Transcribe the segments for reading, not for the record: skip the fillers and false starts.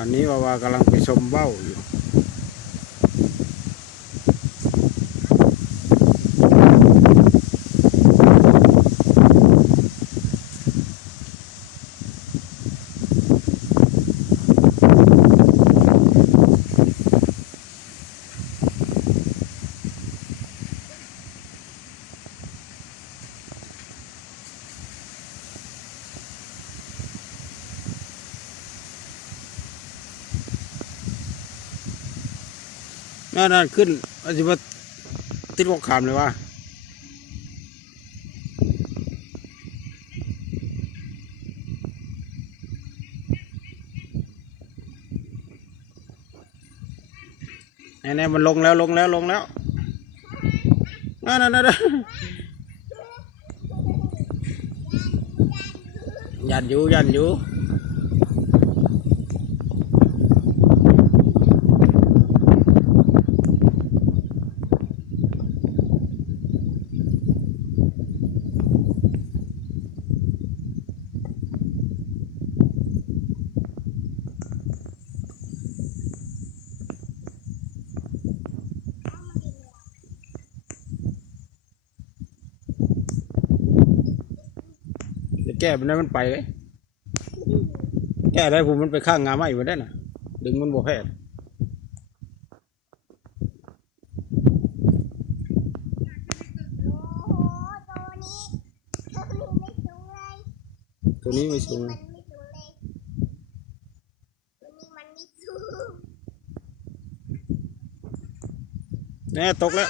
อนนี้ว่ากำลังไปชมว่าวอยู่นั่นขึ้นอาจจะมาติดวอกขามเลยว่าแน่มันลงแล้วนั่นยันอยู่ แก้มันได้มันไปเลยแก้ได้ผมมันไปข้างงาไม้มาได้น่ะดึงมันบ่แพ้ตัวนี้ไม่สูงแน่ตกแล้ว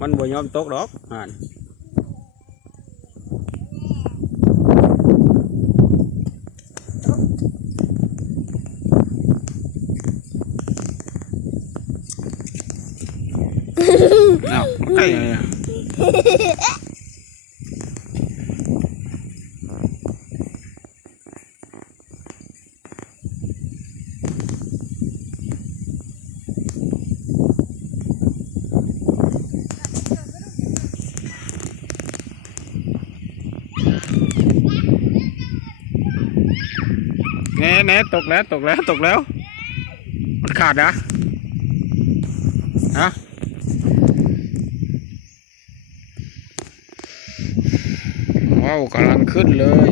มันบ่ยอมตกดอกเอาได้ไงแน่ตกแล้วมันขาดนะฮะว้าวกำลังขึ้นเลย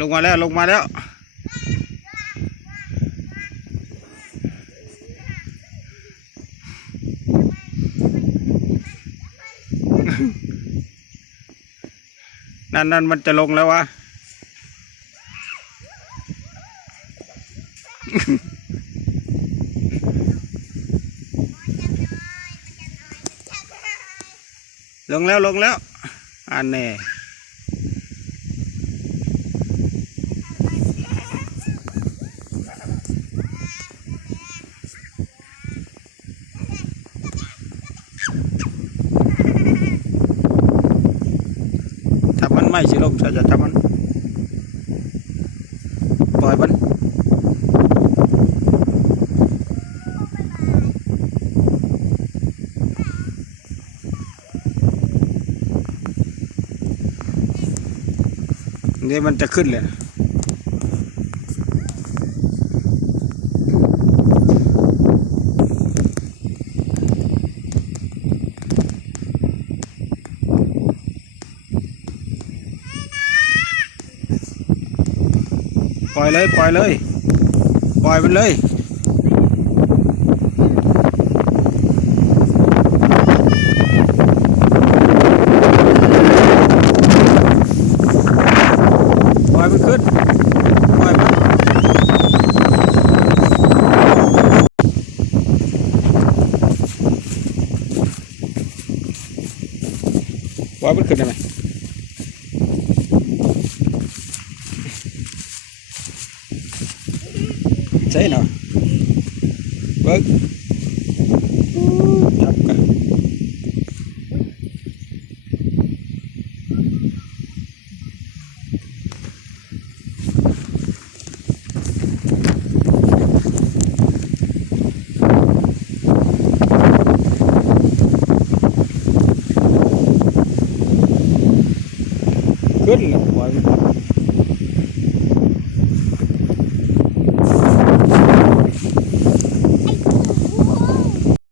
ลงมาแล้วนั่นมันจะลงแล้ววะ ลงแล้วอันนี้ไม่สิลมจะทำมันปล่อยมันนี่มันจะขึ้นเลยปล่อยมันเลยปล่อยมันขึ้นปล่อยมันขึ้นได้ไหมใช่เนาะเบิ้งจับกัน เป็นแล้วปล่อยมัน